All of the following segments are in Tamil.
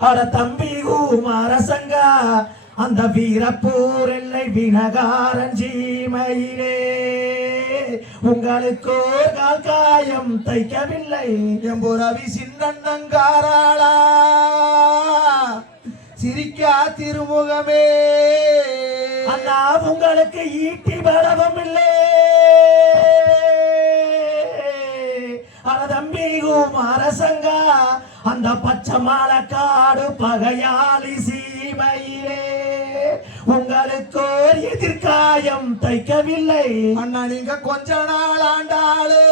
அட தம்பி குமாரசங்கா அந்த வீரப்பூர் எல்லை வினகாரன் சீமையிலே உங்களுக்கு கால் காயம் தைக்கவில்லை எம்புரவி சின்னங்காராளா சிரிக்கா திருமுகமே அண்ணா உங்களுக்கு ஈட்டி பலவம் இல்லை அட தம்பி குமாரசங்கா அந்த பச்சை மாலக்காடு பகையாளி சீமையிலே உங்களுக்கு எதிர்காயம் தைக்கவில்லை அண்ணா நீங்க கொஞ்ச நாள் ஆண்டாளு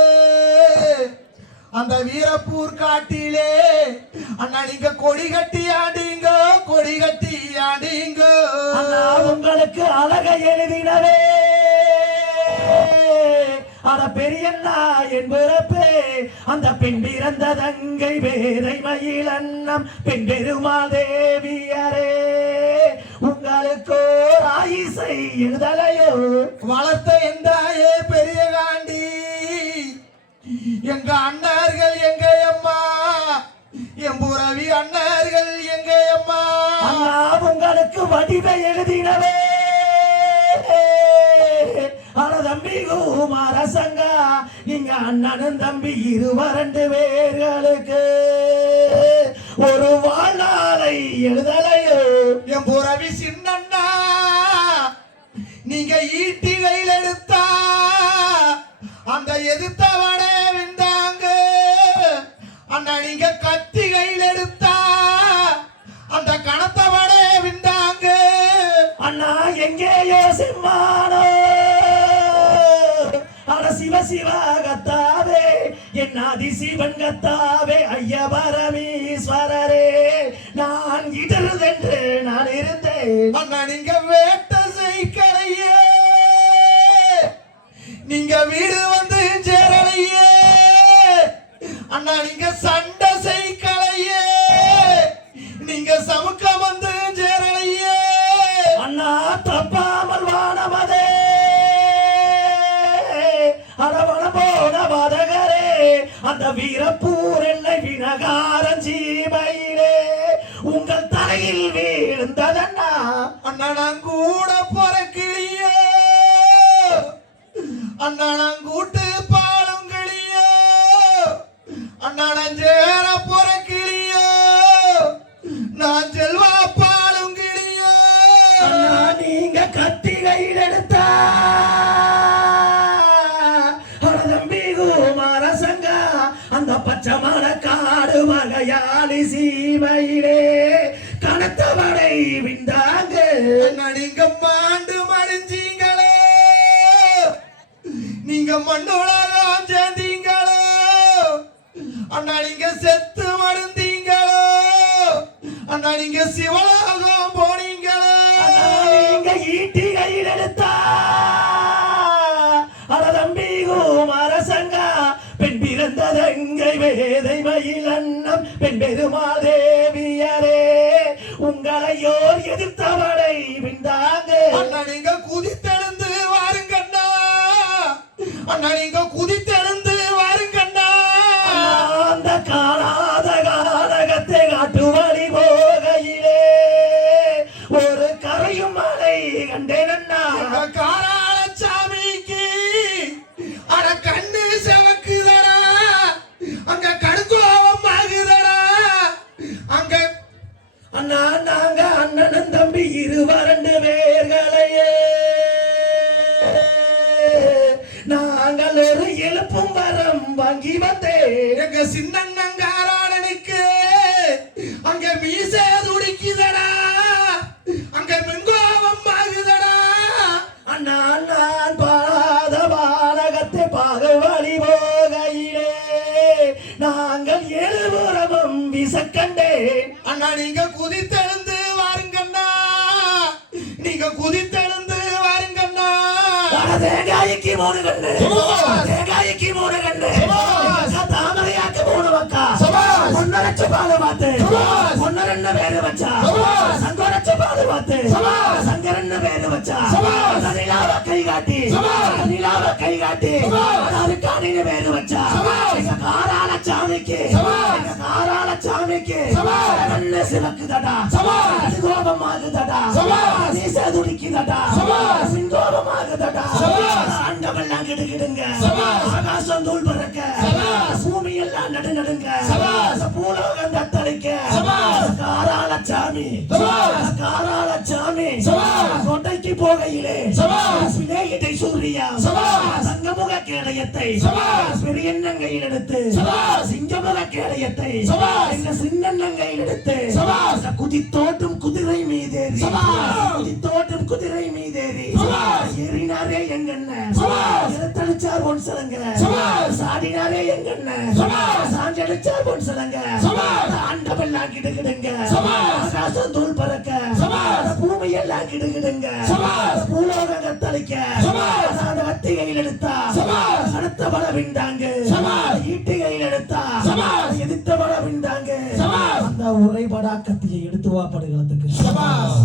அந்த வீரப்பூர் காட்டிலே அண்ணா நீங்க கொடி கட்டி ஆண்டீங்க கொடி கட்டி ஆண்டீங்க அண்ணா உங்களுக்கு அழக எழுதினவே அத பெரியண்ணா என்பே அந்த பெண் பிறந்த தங்கை வேதை மயில் அன்னம் பெண் பெருமாள் தேவியரே உங்களுக்கு ஆயிசை எழுதலையோ வளர்த்த எந்தாயே பெரிய காண்டி எங்க அண்ணார்கள் எங்க அம்மா எம்புரவி அண்ணார்கள் எங்க அம்மா அண்ணா உங்களுக்கு வடிவை எழுதினவே தம்பி குமாரசங்கா நீங்க அண்ணனும் தம்பி இருவரண்டு பேர்களுக்கு ஒரு வாழ்நாளை எழுதலையோ என் புறவி சின்னண்ணா நீங்க ஈட்டி கையில் எடுத்தா அந்த எதிர்த்தவனே விந்தாங்க அண்ணா நீங்க கத்தி கையில் எடுத்தா அந்த கணத்தவனே விந்தாங்க அண்ணா எங்கேயோ சிம்மானோ சிவ சிவ கத்தாவே என் ஆதி சிவன் கத்தாவே ஐயா பரமேஸ்வரரே நான் இடருதென்று நான் இருந்தேன் அண்ணா நீங்க வேட்ட செய்களையே நீங்க வீடு வந்து சேரலையே அண்ணா நீங்க சண்டை செய்களையே நீங்க சமுக்கம் வந்து சேரலையே அண்ணா தப்பாமல் வானமதே அரவண போன மதகரே அந்த வீரப்பூர் எல்லை வினகாரன் சீமையிலே உங்கள் தலையில் வீழ்ந்ததண்ணா அண்ணா நான் கூட பொறக்கிளியே அண்ணா நான் கூட்டு பாலும் கிளியோ அண்ணா நான் சேர பொறக்கிளியோ நான் செல்வா பாலும் கிளியோ அண்ணா நீங்க கத்தி கையில் எடுத்தா அந்த பச்சமான காடு மகையாளி சீமையிலே கனத்தவனை விந்தாங்க நீங்க மாண்டு மடிஞ்சீங்களோ நீங்க மண்ணுலகம் சேர்ந்தீங்களோ அண்ணா நீங்க செத்து மடிந்தீங்களோ அண்ணா நீங்க சிவலோகம் போனீங்களோ நீங்க ஈட்டி கையில் எடுத்தா அட தம்பி குமாரசங்கா பெண் பிறந்ததங்கை வேதை மயில் அன்னம் பெண் பெருமாள் தேவியரே உங்களையோர் எதிர்த்தவனை விந்தாங்க அண்ணா நீங்க குதித்தெழுந்து வாருங்கண்ணா அண்ணா நீங்க குதித்தெழுந்து வாருங்கண்ணா அந்த காணாத கானகத்தை காட்டு வழி போகையிலே ஒரு கரையும் மலை கண்டேன் அண்ணா காராள சாமிக்கு அட கண்ணு செவக்குதடா அங்க கடுக்கோவம் ஆகுதடா அங்க அண்ணா நாங்க அண்ணனும் தம்பி இருவரண்டு பேர்களையே நாங்கள் ஒரு எழுப்பும் வரம் வாங்கி வந்தேன் எங்க சின்னங்காராடனுக்கு அங்க மீச துடிக்குதடா அங்க மிங்கோவம் ஆகுதடா அண்ணா நான் பாடாத பாலகத்தை பாகவழி போகையிலே நாங்கள் எழுபுறமும் விசக்கண்டேன் அண்ணா நீங்க குதித்தெழுந்து வாருங்கண்ணா நீங்க குதித்தெழுந்து வாருங்கண்ணா தேங்காய்க்கு மூணு கண்ணு தேங்காய்க்கு மூணு கண்ணு தாமரையாக்கு மூணு மக்கா பொன்னரச்சு பாது பார்த்து பொன்னரன்னு பேரு வச்சா சங்கரச்சு பாது பார்த்து சங்கரன்னு பேரு வச்சா நிலாவ கை காட்டி நிலாவ கை காட்டி அதுக்கான பேரு வச்சா காராள சாமிக்கு காராள சாமி அன்னைக்கு சபாஷ். கண்ணு சிவக்குதடா சபாஷ். கோபமாகுதடா சபாஷ். மீசை துடிக்குதடா சபாஷ். சிங்கோபமாகுதடா சபாஷ். ஆண்டவெல்லாம் கிடுகிடுங்க சபாஷ். ஆகாசம் தூள் பறக்க சபாஷ். பூமி எல்லாம் நடுநடுங்க சபாஷ். பூலோகம் தத்தளிக்க சபாஷ். காராள சாமி சபாஷ். காராள சாமி சபாஷ். கோட்டைக்கு போகையிலே சபாஷ். விலையிட்டை சூரியா சபாஷ். சங்கமுக கேடயத்தை சபாஷ். பெரியண்ணங்கையில் எடுத்து சபாஷ். சிங்கமுக கேடயத்தை சபாஷ். எங்க சின்னண்ணங்கையில் எடுத்து சபாஷ். குதித்தோட்டும் குதிரை மீதேறி சபாஷ். குதித்தோட்டும் குதிரை மீதேறி சபாஷ். ஏறினாரே எங்கண்ணன் சபாஷ். இழுத்தடிச்சார் பொன் சலங்க சபாஷ். சாடினாரே எங்கண்ணன் சபாஷ். சாஞ்சடிச்சார் பொன் சலங்க சபாஷ். ஆண்டவெல்லாம் கிடுகிடுங்க சபாஷ். ஆகாசம் தூள் பறக்க சபாஷ். பூமி எல்லாம் கிடுகிடுங்க சபாஷ். பூலோகம் கத்தளிக்க சபாஷ். அந்த கத்தி கையில் எடுத்தா சபாஷ். அடுத்த பல விண்டாங்க சபாஷ். ஈட்டு கையில் எடுத்தா சபாஷ். எதிர்த்த பல விண்டாங்க சபாஷ். அந்த உரைபடா கத்தியை எடுத்து வா படுகளத்துக்கு சபாஷ்.